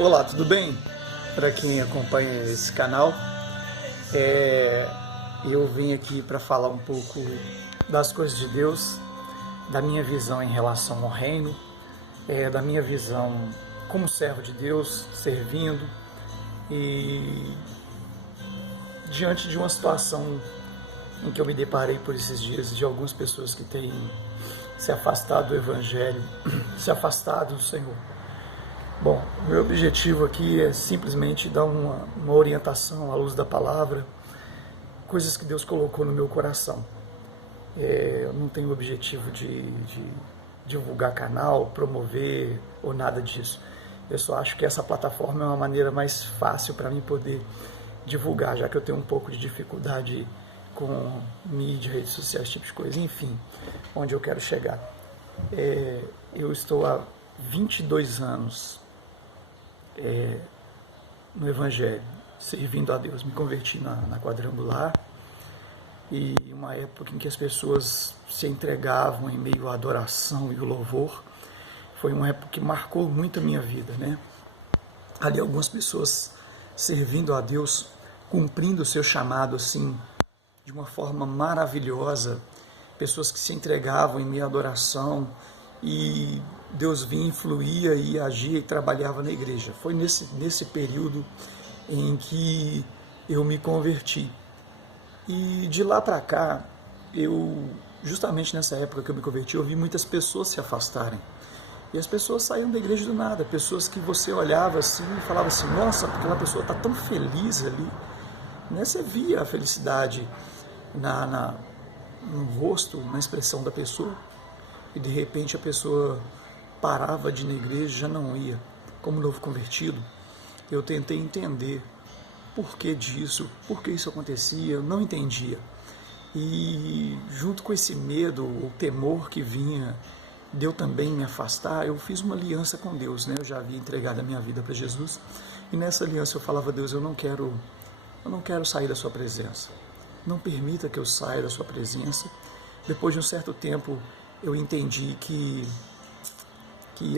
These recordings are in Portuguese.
Olá, tudo bem? Para quem acompanha esse canal, eu vim aqui para falar um pouco das coisas de Deus, da minha visão em relação ao reino, da minha visão como servo de Deus, servindo e diante de uma situação em que eu me deparei por esses dias de algumas pessoas que têm se afastado do Evangelho, se afastado do Senhor. Bom, o meu objetivo aqui é simplesmente dar uma orientação à luz da palavra, coisas que Deus colocou no meu coração. Eu não tenho o objetivo de divulgar canal, promover ou nada disso. Eu só acho que essa plataforma é uma maneira mais fácil para mim poder divulgar, já que eu tenho um pouco de dificuldade com mídia, redes sociais, esse tipo de coisa. Enfim, onde eu quero chegar. Eu estou há 22 anos no Evangelho, servindo a Deus. Me converti na Quadrangular, e uma época em que as pessoas se entregavam em meio à adoração e o louvor. Foi uma época que marcou muito a minha vida, né? Ali algumas pessoas servindo a Deus, cumprindo o seu chamado assim, de uma forma maravilhosa, pessoas que se entregavam em meio à adoração, e Deus vinha, influía e agia e trabalhava na igreja. Foi nesse período em que eu me converti. E de lá para cá, justamente nessa época que eu me converti, eu vi muitas pessoas se afastarem. E as pessoas saíam da igreja do nada, pessoas que você olhava assim e falava assim, nossa, aquela pessoa está tão feliz ali. Né? Você via a felicidade no rosto, na expressão da pessoa, e de repente a pessoa parava de ir na igreja e já não ia. Como novo convertido, eu tentei entender por que disso, por que isso acontecia, eu não entendia. E junto com esse medo, o temor que vinha de eu também me afastar, eu fiz uma aliança com Deus, né? Eu já havia entregado a minha vida para Jesus, e nessa aliança eu falava, Deus, eu não quero sair da sua presença. Não permita que eu saia da sua presença. Depois de um certo tempo, eu entendi que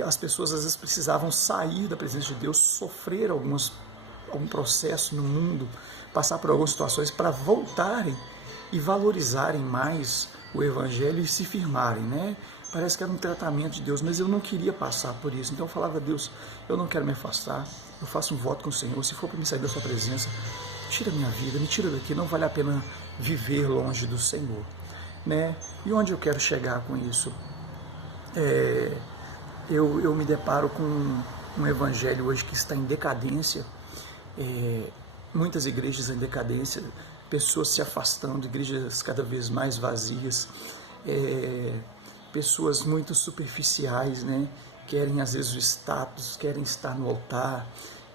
as pessoas às vezes precisavam sair da presença de Deus, sofrer algum processo no mundo, passar por algumas situações para voltarem e valorizarem mais o Evangelho e se firmarem, né? Parece que era um tratamento de Deus, mas eu não queria passar por isso. Então eu falava, Deus, eu não quero me afastar, eu faço um voto com o Senhor, se for para me sair da sua presença, tira a minha vida, me tira daqui, não vale a pena viver longe do Senhor, né? E onde eu quero chegar com isso? Eu me deparo com um evangelho hoje que está em decadência, muitas igrejas em decadência, pessoas se afastando, igrejas cada vez mais vazias, pessoas muito superficiais, né? Querem às vezes o status, querem estar no altar,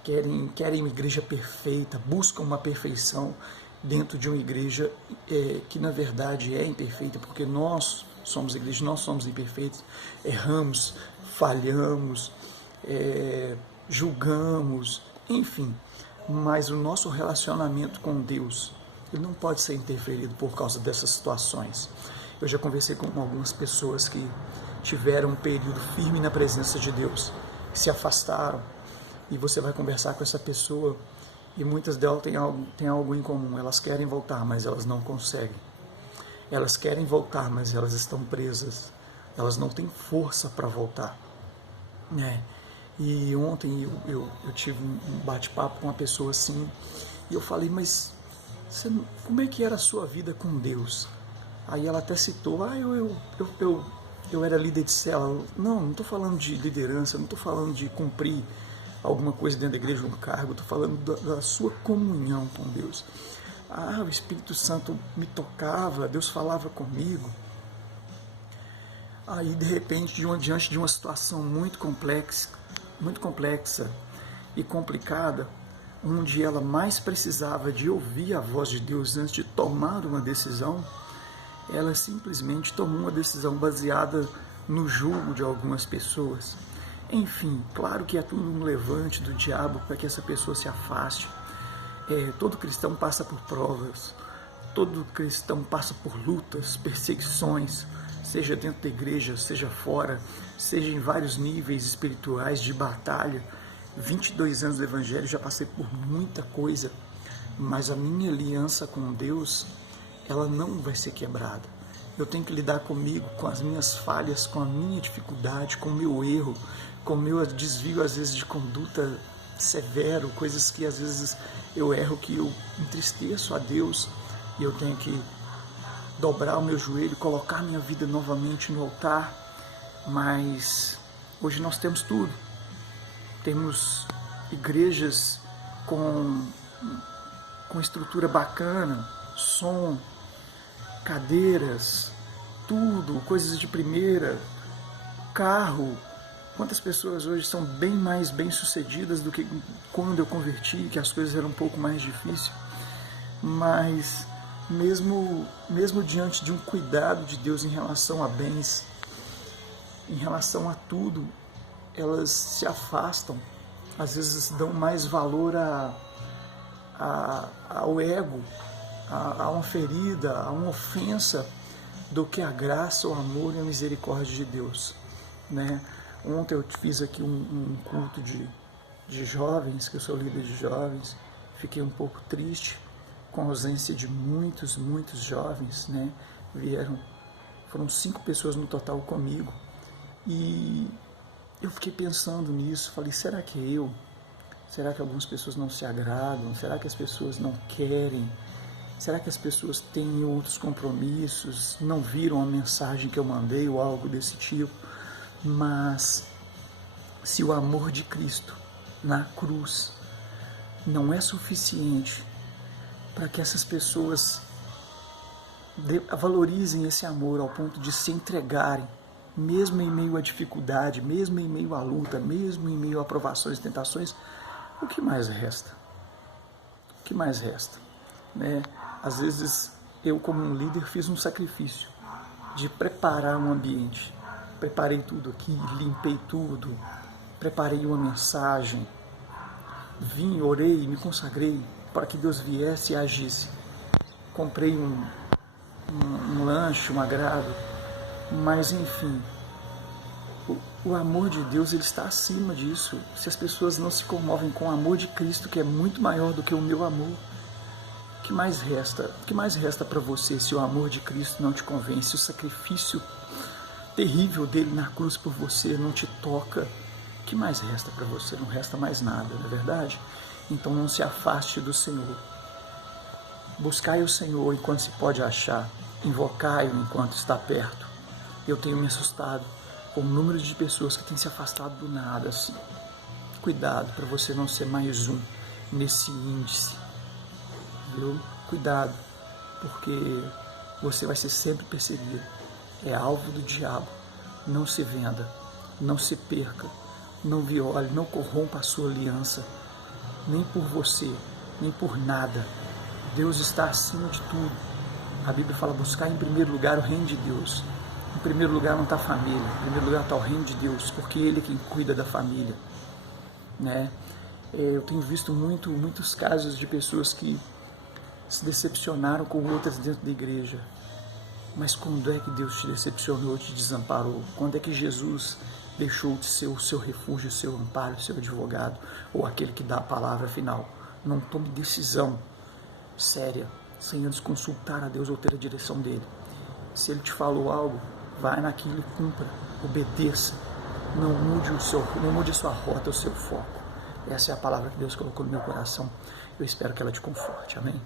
querem uma igreja perfeita, buscam uma perfeição dentro de uma igreja que na verdade é imperfeita, porque nós somos igreja, nós somos imperfeitos, erramos, falhamos, julgamos, enfim, mas o nosso relacionamento com Deus, ele não pode ser interferido por causa dessas situações. Eu já conversei com algumas pessoas que tiveram um período firme na presença de Deus, que se afastaram, e você vai conversar com essa pessoa e muitas delas têm algo em comum. Elas querem voltar, mas elas não conseguem. Elas querem voltar, mas elas estão presas. Elas não têm força para voltar. E ontem eu tive um bate-papo com uma pessoa assim, e eu falei, mas como é que era a sua vida com Deus? Aí ela até citou, eu era líder de célula. Não estou falando de liderança, não estou falando de cumprir alguma coisa dentro da igreja, um cargo, estou falando da sua comunhão com Deus. O Espírito Santo me tocava, Deus falava comigo. Aí de repente, diante de uma situação muito complexa e complicada, onde ela mais precisava de ouvir a voz de Deus antes de tomar uma decisão, ela simplesmente tomou uma decisão baseada no julgo de algumas pessoas. Enfim, claro que é tudo um levante do diabo para que essa pessoa se afaste. Todo cristão passa por provas, todo cristão passa por lutas, perseguições, seja dentro da igreja, seja fora, seja em vários níveis espirituais de batalha. 22 anos do Evangelho, já passei por muita coisa, mas a minha aliança com Deus, ela não vai ser quebrada. Eu tenho que lidar comigo, com as minhas falhas, com a minha dificuldade, com o meu erro, com o meu desvio, às vezes, de conduta severo, coisas que às vezes eu erro, que eu entristeço a Deus, e eu tenho que dobrar o meu joelho, colocar minha vida novamente no altar. Mas hoje nós temos tudo. Temos igrejas com estrutura bacana, som, cadeiras, tudo, coisas de primeira, carro. Quantas pessoas hoje são bem mais bem-sucedidas do que quando eu converti, que as coisas eram um pouco mais difíceis. Mas mesmo diante de um cuidado de Deus em relação a bens, em relação a tudo, elas se afastam, às vezes dão mais valor ao ego, a uma ferida, a uma ofensa, do que a graça, o amor e a misericórdia de Deus, né? Ontem eu fiz aqui um culto de jovens, que eu sou líder de jovens, fiquei um pouco triste com a ausência de muitos jovens, né? Foram 5 pessoas no total comigo, e eu fiquei pensando nisso, falei, será que é eu? Será que algumas pessoas não se agradam? Será que as pessoas não querem? Será que as pessoas têm outros compromissos? Não viram a mensagem que eu mandei ou algo desse tipo? Mas se o amor de Cristo na cruz não é suficiente para que essas pessoas valorizem esse amor ao ponto de se entregarem, mesmo em meio à dificuldade, mesmo em meio à luta, mesmo em meio a provações e tentações, o que mais resta? O que mais resta? Né? Às vezes eu, como um líder, fiz um sacrifício de preparar um ambiente. Preparei tudo aqui, limpei tudo, preparei uma mensagem, vim, orei, me consagrei para que Deus viesse e agisse. Comprei um lanche, um agrado, mas enfim, o amor de Deus, ele está acima disso. Se as pessoas não se comovem com o amor de Cristo, que é muito maior do que o meu amor, o que mais resta? O que mais resta para você se o amor de Cristo não te convence, o sacrifício terrível dele na cruz por você não te toca? O que mais resta para você? Não resta mais nada, não é verdade? Então não se afaste do Senhor. Buscai o Senhor enquanto se pode achar, invocai-o enquanto está perto. Eu tenho me assustado com o número de pessoas que têm se afastado do nada assim. Cuidado para você não ser mais um nesse índice, viu? Cuidado, porque você vai ser sempre perseguido. É alvo do diabo. Não se venda, não se perca, não viole, não corrompa a sua aliança, nem por você, nem por nada. Deus está acima de tudo. A Bíblia fala, buscar em primeiro lugar o reino de Deus. Em primeiro lugar não está a família, em primeiro lugar está o reino de Deus, porque Ele é quem cuida da família, né? Eu tenho visto muitos casos de pessoas que se decepcionaram com outras dentro da igreja. Mas quando é que Deus te decepcionou, te desamparou? Quando é que Jesus deixou de ser o seu refúgio, o seu amparo, o seu advogado, ou aquele que dá a palavra final? Não tome decisão séria sem antes consultar a Deus ou ter a direção dele. Se ele te falou algo, vai naquilo e cumpra, obedeça. Não mude a sua rota, o seu foco. Essa é a palavra que Deus colocou no meu coração. Eu espero que ela te conforte. Amém?